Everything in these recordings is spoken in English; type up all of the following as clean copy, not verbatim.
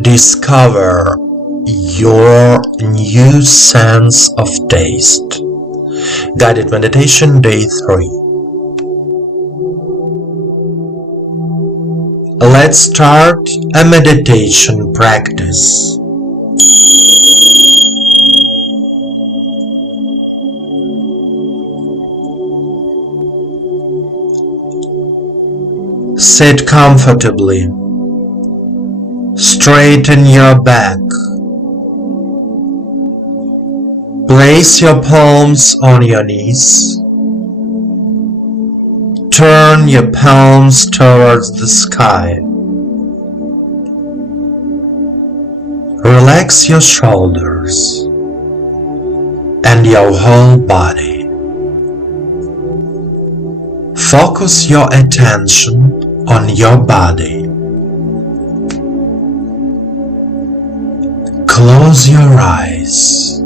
Discover your new sense of taste. Guided Meditation Day 3. Let's start a meditation practice. Sit comfortably. Straighten your back. Place your palms on your knees. Turn your palms towards the sky. Relax your shoulders and your whole body. Focus your attention on your body. Close your eyes.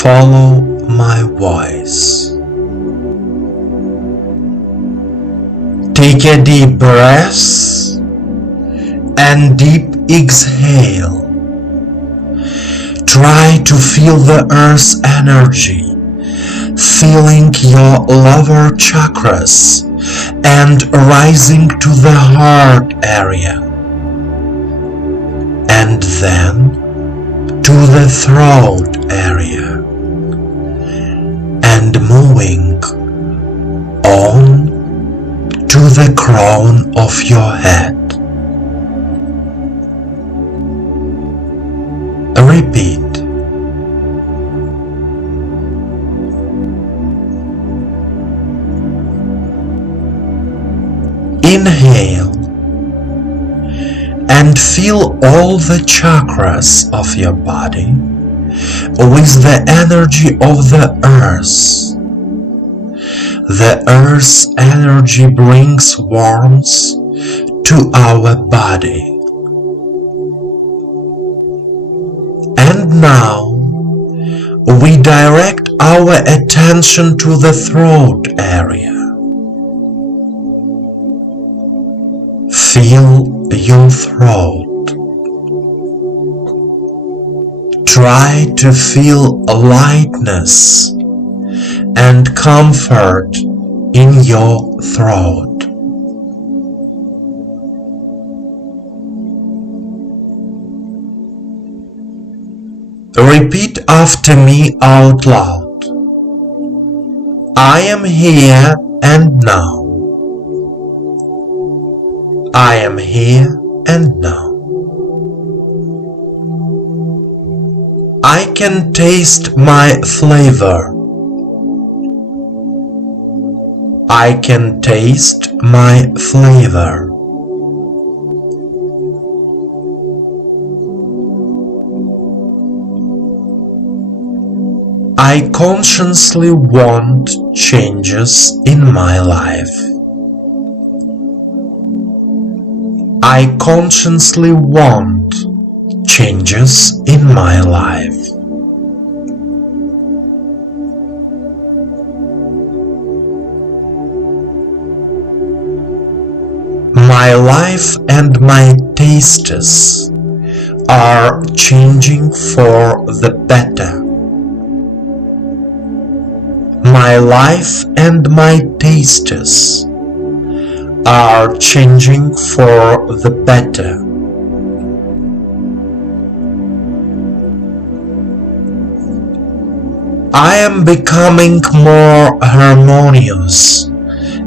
Follow my voice. Take a deep breath and deep exhale. Try to feel the earth's energy, filling your lower chakras and rising to the heart area, and then to the throat area, and moving on to the crown of your head. Repeat. Inhale and feel all the chakras of your body with the energy of the earth. The earth's energy brings warmth to our body. And now we direct our attention to the throat area. Feel your throat. Try to feel lightness and comfort in your throat. Repeat after me out loud. I am here and now. I am here and now. I can taste my flavor. I can taste my flavor. I consciously want changes in my life. I consciously want changes in my life. My life and my tastes are changing for the better. My life and my tastes are changing for the better. I am becoming more harmonious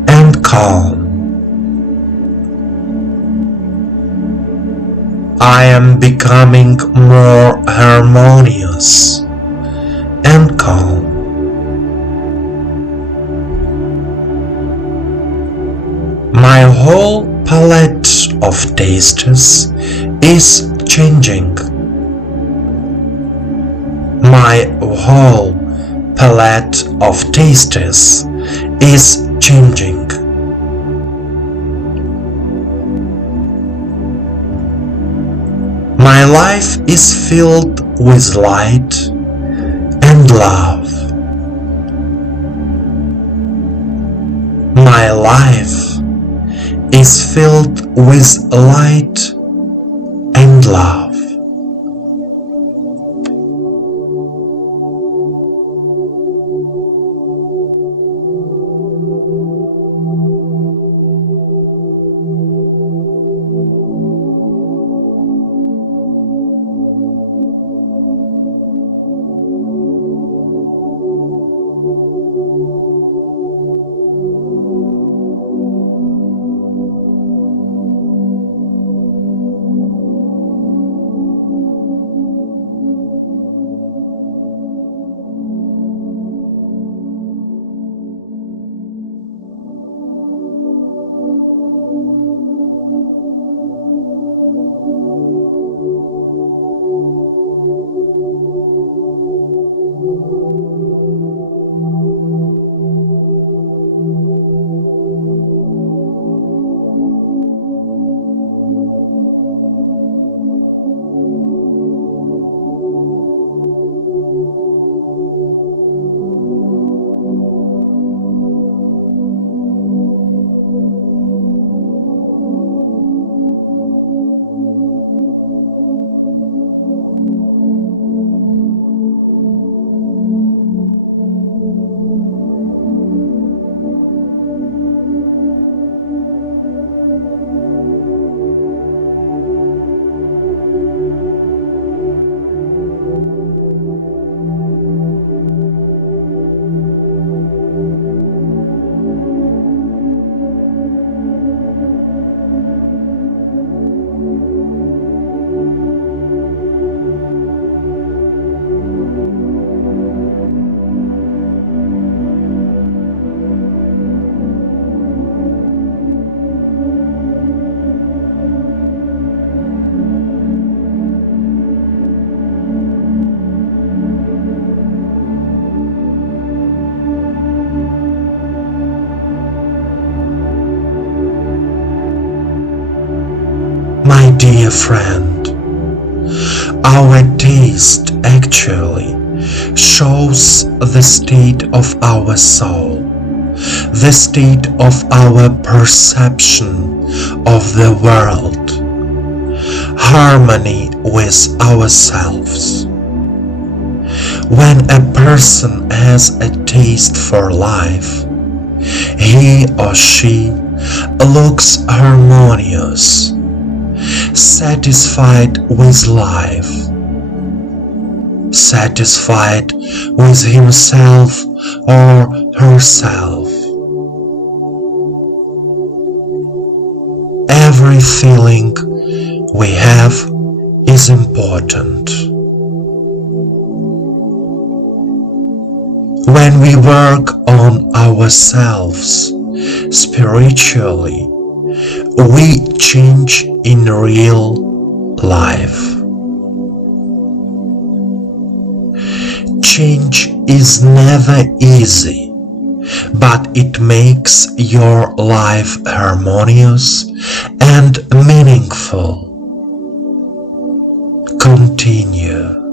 and calm. I am becoming more harmonious and calm. My whole palette of tastes is changing. My whole palette of tastes is changing. My life is filled with light and love. My life is filled with light and love. My dear friend, our taste actually shows the state of our soul, the state of our perception of the world, harmony with ourselves. When a person has a taste for life, he or she looks harmonious, satisfied with life, satisfied with himself or herself. Every feeling we have is important. When we work on ourselves spiritually, we change in real life. Change is never easy, but it makes your life harmonious and meaningful. Continue.